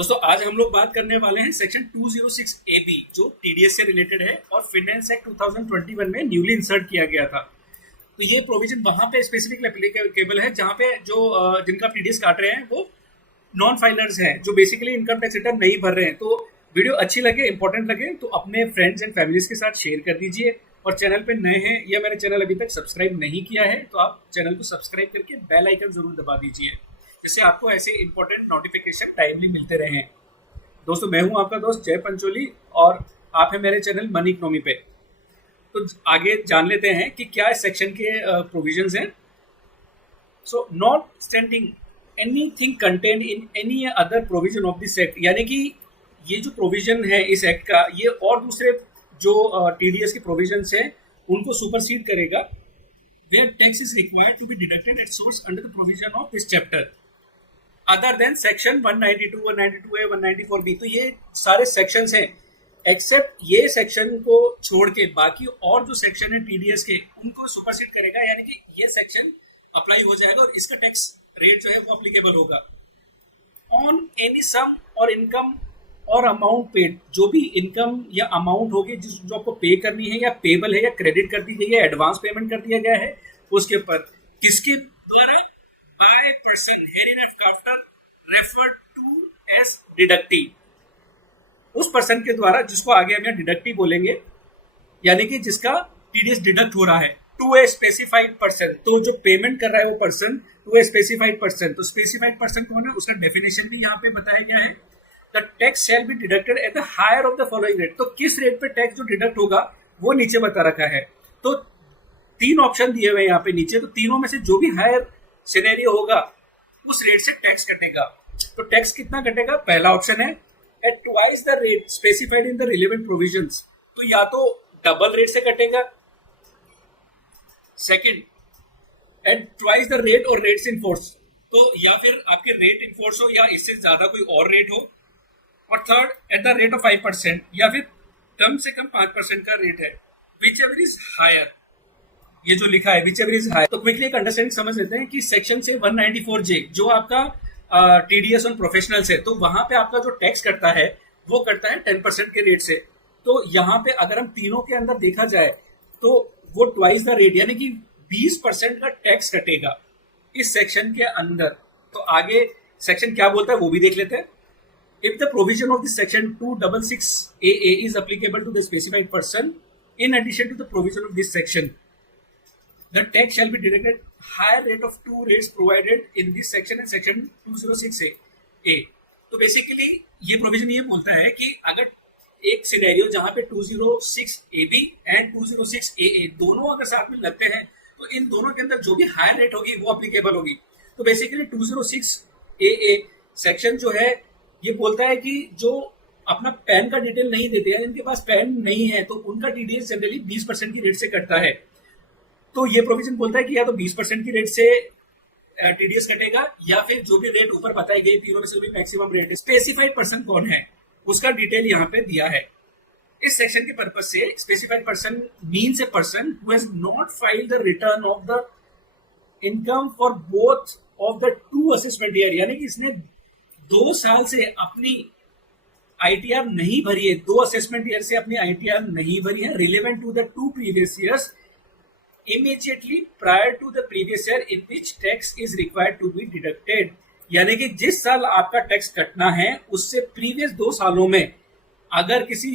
दोस्तों आज हम लोग बात करने वाले हैं सेक्शन 206 AB जो टीडीएस से रिलेटेड है और फाइनेंस एक्ट 2021 में न्यूली इंसर्ट किया गया था। तो ये प्रोविजन वहां पे स्पेसिफिकली एप्लीकेबल है जहां पे जो जिनका टीडीएस काट रहे हैं वो नॉन फाइलर्स हैं जो बेसिकली इनकम टैक्स रिटर्न नहीं भर रहे हैं। तो वीडियो अच्छी लगे, इंपॉर्टेंट लगे तो अपने फ्रेंड्स एंड फैमिलीज के साथ शेयर कर दीजिए। और चैनल पे नए हैं या मेरे चैनल अभी तक सब्सक्राइब नहीं किया है तो आप चैनल को सब्सक्राइब करके बेल आइकन जरूर दबा दीजिए, जिससे आपको ऐसे इंपॉर्टेंट नोटिफिकेशन टाइमली मिलते रहे। दोस्तों मैं हूं आपका दोस्त जय पंचोली और आप हैं मेरे चैनल मनी इकोनॉमी पे। तो आगे जान लेते हैं कि क्या इस सेक्शन के प्रोविजंस हैं। So not standing anything content in any other provision of this act, यानी कि ये जो प्रोविजन है इस एक्ट का ये और दूसरे जो टीडीएस के प्रोविजंस हैं उनको सुपरसीड करेगा। Where tax is required to be deducted at source under the provision of this chapter other than section 192, 192A, 194B। तो ये सारे सेक्शंस हैं एक्सेप्ट ये सेक्शन को छोड़ के बाकी और जो सेक्शन है टीडीएस के उनको सुपरसीड करेगा, यानी कि ये सेक्शन अप्लाई हो जाएगा और इसका टैक्स रेट जो है वो अप्लीकेबल होगा ऑन एनी सम और इनकम और अमाउंट पेड। जो भी इनकम या अमाउंट होगी जो आपको पे करनी है या पेबल है या क्रेडिट कर दी गई है, एडवांस पेमेंट कर दिया गया है, उसके ऊपर किसके द्वारा by person hereinafter referred to as deductive. उस पर्सन के द्वारा जिसको आगे हम यहाँ डिडक्टिव बोलेंगे, यानी कि जिसका टीडीएस डिडक्ट हो रहा है टू ए स्पेसिफाइड पर्सन। तो जो पेमेंट कर रहा है वो person to a specified person. तो स्पेसिफाइड पर्सन कौन है उसका डेफिनेशन भी यहाँ पे बताया गया है। The tax shall be deducted at the higher of the following rate. तो किस रेट पे टैक्स जो डिडक्ट होगा वो नीचे बता रखा है। तो तीन ऑप्शन दिए हुए यहाँ पे नीचे, तो तीनों में से जो भी हायर सिनेरियो होगा उस रेट से टैक्स कटेगा। तो टैक्स कितना कटेगा? पहला ऑप्शन है at twice the rate specified in the relevant provisions. तो या तो डबल रेट से कटेगा, second at twice the rate और रेट्स इन फोर्स, तो या फिर आपके रेट इन फोर्स हो या इससे ज्यादा कोई और रेट हो, और third at the rate of 5% या फिर कम से कम 5% का रेट है, विच एवर इज हायर। ये जो लिखा है विच एवर इज हायर। तो क्विकली एक अंडरस्टैंडिंग समझ लेते हैं कि सेक्शन से 194J जो आपका टीडीएस ऑन प्रोफेशनल्स है, तो वहां पे आपका जो टैक्स करता है वो करता है 10% के रेट से। तो यहाँ पे अगर हम तीनों के अंदर देखा जाए तो वो ट्वाइस द रेट यानी कि 20% का टैक्स कटेगा इस सेक्शन के अंदर। तो आगे सेक्शन क्या बोलता है वो भी देख लेते हैं। If the provision of this section 266AA is applicable to the specified person in addition to the provision of this section, the tax shall be deducted higher rate of two rates provided in this section and section 206A। तो basically ये provision ये बोलता है कि अगर एक scenario जहां पे 206AB एंड 206AA दोनों अगर साथ में लगते हैं तो इन दोनों के अंदर जो भी हायर रेट होगी वो अप्लीकेबल होगी। तो बेसिकली 206AA सेक्शन जो है ये बोलता है कि जो अपना पैन का डिटेल नहीं देते हैं, जिनके पास पैन नहीं है, तो उनका टीडीएस जनरली 20% की रेट से कटता है। तो ये प्रोविजन बोलता है कि या तो 20% की रेट से टीडीएस कटेगा या फिर जो भी रेट ऊपर बताई गई तीनों में से भी मैक्सिमम रेट है। स्पेसिफाइड पर्सन कौन है उसका डिटेल यहाँ पे दिया है। इस सेक्शन के पर्पज से specified person means a person who has not filed the return of the income for both of the two assessment year, यानी कि इसने 2 साल से अपनी आईटीआर नहीं भरी है, 2 असेसमेंट ईयर से अपनी आईटीआर नहीं भरी है relevant to the 2 previous years immediately prior to the previous year in which tax is required to be deducted। यानी कि जिस साल आपका टैक्स कटना है उससे प्रीवियस 2 सालों में अगर किसी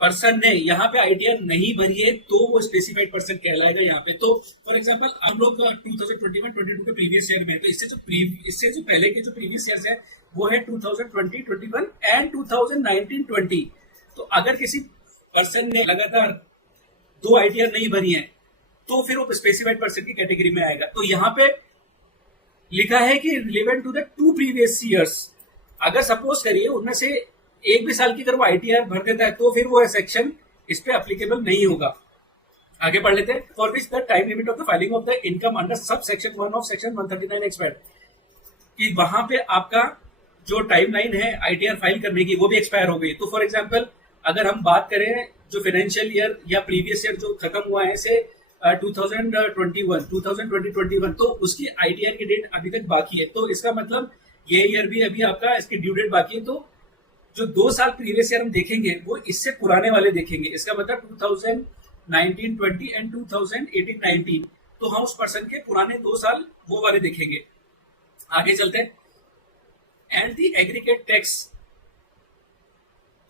पर्सन ने यहाँ पे आईटीआर नहीं भरी है तो वो स्पेसिफाइड पर्सन कहलाएगा यहाँ पे। तो फॉर एग्जांपल हम लोग 2021-22 के प्रीवियस ईयर में, तो इससे जो पहले के जो प्रीवियस ईयर्स है वो है 2020-21 एंड 2019-20। तो अगर किसी पर्सन ने लगातार 2 आईटीआर नहीं भरी है तो फिर वो स्पेसिफाइड पर्सन की कैटेगरी में आएगा। तो यहाँ पे लिखा है कि relevant to the 2 previous years. अगर सपोज करिए उनमें से एक भी साल की अगर वो आईटीआर भर देता है तो फिर वो सेक्शन इस पे एप्लीकेबल नहीं होगा। आगे पढ़ लेते हैं। For which the time limit of the filing of the income under sub section 1 of section 139 expired, कि वहां पे आपका जो टाइमलाइन है आईटीआर फाइल करने की वो भी एक्सपायर हो गई। तो फॉर एग्जाम्पल अगर हम बात करें जो फाइनेंशियल ईयर या प्रीवियस ईयर जो खत्म हुआ है से 2021 तो उसकी आईटीआर की डेट अभी तक बाकी है। तो इसका मतलब ये ईयर भी अभी आपका इसकी ड्यू डेट बाकी है। तो जो 2 साल प्रीवियस ईयर हम देखेंगे वो इससे पुराने वाले देखेंगे। इसका मतलब 2019-20 एंड 2018-19, तो हम उस पर्सन के पुराने 2 साल वो वाले देखेंगे। आगे चलते हैं। And the aggregate tax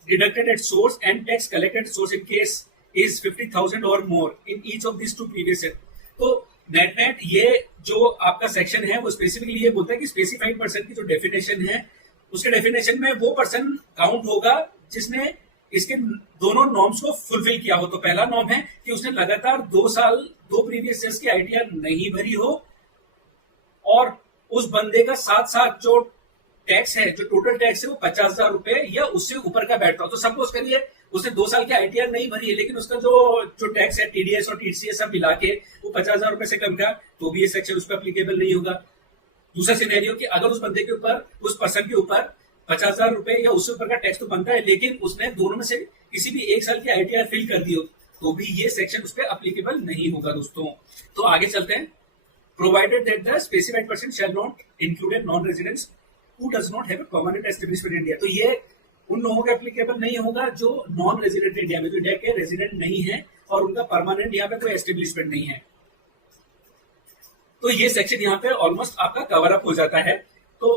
deducted at source and tax collected at source in case is 50,000 or more in each of these two previous year। तो नेट ये जो आपका सेक्शन है वो स्पेसिफिकली ये बोलता है कि स्पेसिफाइड पर्सन की जो डेफिनेशन है उसके डेफिनेशन में वो पर्सन काउंट होगा जिसने इसके दोनों नॉर्म्स को फुलफिल किया हो। तो पहला नॉर्म है कि उसने लगातार 2 साल 2 प्रीवियस ईयर्स की आईटीआर नहीं भरी हो, और उस बंदे का साथ साथ जो टैक्स है, जो टोटल टैक्स है वो 50,000 रुपए या उससे ऊपर का बैठता हो। तो सपोज करिए उसने 2 साल की आईटीआर नहीं भरी है, लेकिन उसका जो टैक्स है टीडीएस और टीसीएस सब मिला के वो 50,000 रुपए से कम का, तो भी ये सेक्शन उस पर अप्लीकेबल नहीं होगा। दूसरा सिनेरियो कि अगर उस बंदे के ऊपर, उस पर्सन के ऊपर 50,000 रुपए या उससे ऊपर का टैक्स तो बनता है, लेकिन उसने दोनों में से किसी भी 1 साल की आईटीआर फिल कर दी हो, तो भी ये सेक्शन उस पर अप्लीकेबल नहीं होगा दोस्तों। तो आगे चलते हैं। Provided that the specified person shall not included non residents who does not have a permanent establishment in India। तो ये उन लोगों के एप्लीकेबल नहीं होगा जो नॉन रेजिडेंट इंडिया में, जो इंडिया के रेजिडेंट नहीं है और उनका परमानेंट यहाँ पे कोई एस्टेब्लिशमेंट नहीं है। तो ये सेक्शन यहाँ पे ऑलमोस्ट आपका कवर अप हो जाता है। तो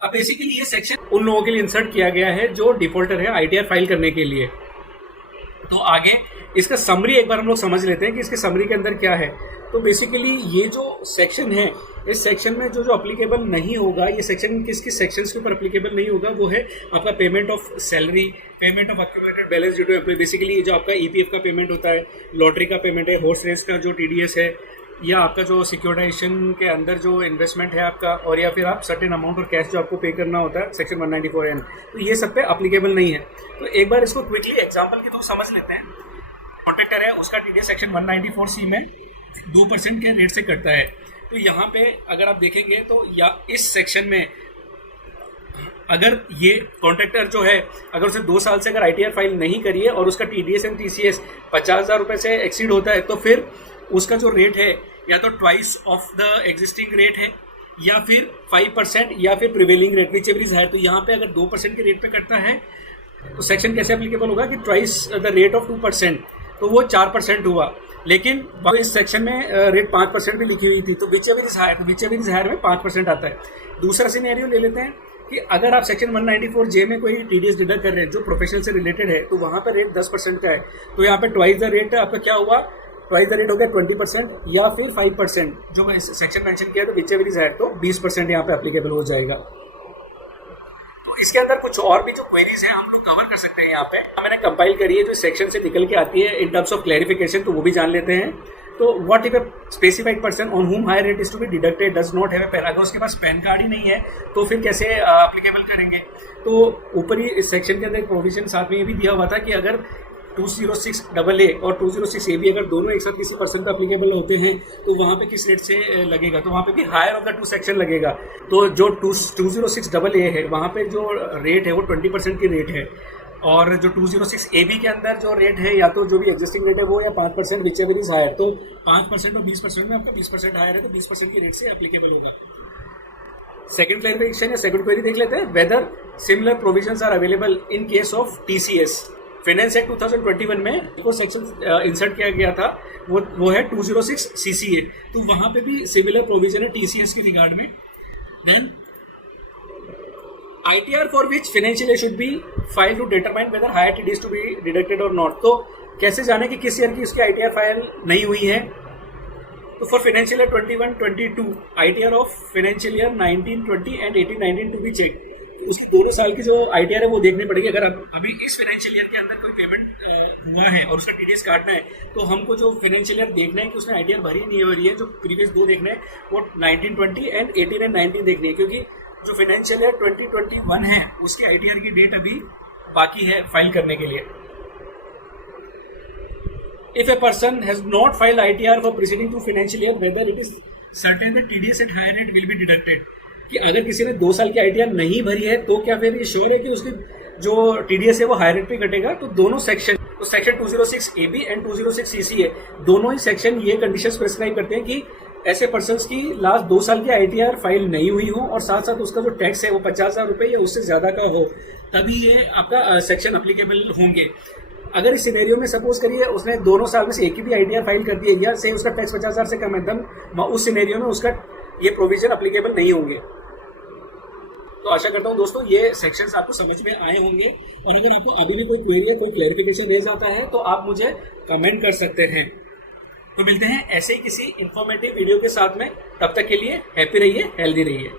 अब बेसिकली ये सेक्शन उन लोगों के लिए इंसर्ट किया गया है जो डिफॉल्टर है आईटीआर फाइल करने के लिए। तो आगे इसका समरी एक बार हम लोग समझ लेते हैं कि इसके समरी के अंदर क्या है। तो बेसिकली ये जो सेक्शन है, इस सेक्शन में जो अप्लीकेबल नहीं होगा, ये सेक्शन किस किस सेक्शंस के ऊपर अप्लीकेबल नहीं होगा, वो है आपका payment of salary, payment of accumulated balance due to employ. Basically ये जो आपका ईपीएफ का पेमेंट होता है, लॉटरी का पेमेंट है, हॉर्स रेस का जो टीडीएस है, या आपका जो सिक्योरिटाइजेशन के अंदर जो इन्वेस्टमेंट है आपका, और या फिर आप सर्टेन अमाउंट और कैश जो आपको पे करना होता है सेक्शन 194N, तो ये सब पे अप्लीकेबल नहीं है। तो एक बार इसको क्विकली एग्जाम्पल के थ्रू समझ लेते हैं। कॉन्ट्रैक्टर है, उसका टीडीएस सेक्शन 194C में 2% के रेट से कटता है। तो यहाँ पे अगर आप देखेंगे तो या इस सेक्शन में अगर ये कॉन्ट्रैक्टर जो है, अगर उसे 2 साल से अगर आईटीआर फाइल नहीं करी है और उसका टीडीएस एंड टीसीएस 50,000 रुपए से एक्सीड होता है, तो फिर उसका जो रेट है या तो twice of the existing rate है, या फिर 5% या फिर prevailing rate, whichever is higher. तो यहाँ पे अगर 2% के रेट पे करता है तो सेक्शन कैसे एप्लीकेबल होगा कि ट्वाइस द रेट ऑफ 2%, तो वो 4% हुआ। लेकिन इस सेक्शन में रेट 5% भी लिखी हुई थी, तो विच एवर इज हायर, तो विच एवर इज हायर में 5% आता है। दूसरा सिनेरियो ले लेते हैं कि अगर आप सेक्शन 194J में कोई टीडीएस डिडक्ट कर रहे हैं जो प्रोफेशनल से रिलेटेड है, तो वहां पर रेट 10% का है। तो यहाँ पे ट्वाइस द रेट आपका क्या हुआ, ट्वाइस द रेट हो गया 20% या फिर 5% जो मैं सेक्शन मेंशन किया, तो विच एवर इज हायर, तो 20% यहाँ पे एप्लीकेबल हो जाएगा। तो इसके अंदर कुछ और भी जो क्वेरीज हैं हम लोग कवर कर सकते हैं। यहाँ पे मैंने कंपाइल करी है जो सेक्शन से निकल के आती है इन टर्म्स ऑफ क्लैरिफिकेशन, तो वो भी जान लेते हैं। तो what if a specified person on whom higher rate is to be deducted does not have a PAN, अगर उसके पास पैन कार्ड ही नहीं है तो फिर कैसे एप्लीकेबल करेंगे। तो ऊपर ही इस सेक्शन के अंदर एक प्रोविजन साथ में ये भी दिया हुआ था कि अगर 206AA और 206AB अगर दोनों एक साथ किसी पर्सन पे अप्लीकेबल होते हैं तो वहाँ पे किस रेट से लगेगा, तो वहाँ पे भी हायर ऑफ द 2 सेक्शन लगेगा। तो जो 206AA है वहाँ पे जो रेट है वो 20% की रेट है, और जो 206AB के अंदर जो रेट है या तो जो भी एग्जिस्टिंग रेट है वो या 5% विच एवर इज हायर, तो 5% और 20% में आपका 20% हायर है, तो 20% की रेट से एप्लीकेबल होगा। सेकंड क्लैरिफिकेशन या सेकंड क्वेरी देख लेते हैं, whether similar provisions are available in case of TCS. Finance act 2021 में जो सेक्शन इंसर्ट किया गया था वो है 206CCA, तो वहां पे भी सिमिलर प्रोविजन है टीसीएस के रिगार्ड में। Then ITR for which financial year should be filed to determine whether higher TD is to be deducted or not। तो कैसे जाने कि किस ईयर की उसकी ITR फाइल नहीं हुई है, तो for financial year 21-22 ITR of financial year 19-20 and 18-19 to be check. उसकी दोनों साल की जो ITR है वो देखनी पड़ेगी। अगर अभी इस फाइनेंशियल ईयर के अंदर कोई पेमेंट हुआ है और उसका टीडीएस काटना है, तो हमको जो फाइनेंशियल ईयर देखना है कि उसने ITR भरी नहीं हो रही है, जो प्रीवियस 2 देखना है वो 19-20 एंड 18 एंड 19 देखनी है, क्योंकि जो फाइनेंशियल ईयर 2021 है उसकी ITR की डेट अभी बाकी है फाइल करने के लिए। If a person has not filed ITR for preceding to financial year, whether it is certain that TDS at higher rate will be deducted, कि अगर किसी ने 2 साल की ITR नहीं भरी है तो क्या फिर ये श्योर है कि उसकी जो TDS है वो हायर रेट पे कटेगा। तो दोनों सेक्शन, तो सेक्शन 206AB एंड 206CCA दोनों ही सेक्शन ये कंडीशंस प्रिस्क्राइब करते हैं कि ऐसे पर्सन्स की लास्ट 2 साल की ITR फाइल नहीं हुई हो और साथ साथ उसका जो टैक्स है वो 50,000 रुपये या उससे ज्यादा का हो, तभी ये आपका सेक्शन अप्लीकेबल होंगे। अगर इस सिनेरियो में सपोज करिए उसने दोनों साल में से एक ही भी ITR फाइल कर दी है या से उसका टैक्स 50,000 से कम है, एकदम उस सिनेरियो में उसका ये प्रोविजन अप्लीकेबल नहीं होंगे। तो आशा करता हूं दोस्तों ये सेक्शंस आपको समझ में आए होंगे, और अगर आपको अभी भी कोई क्वेरी है, कोई क्लैरिफिकेशन रेज आता है तो आप मुझे कमेंट कर सकते हैं। तो मिलते हैं ऐसे ही किसी इंफॉर्मेटिव वीडियो के साथ में, तब तक के लिए हैप्पी रहिए, हेल्दी रहिए।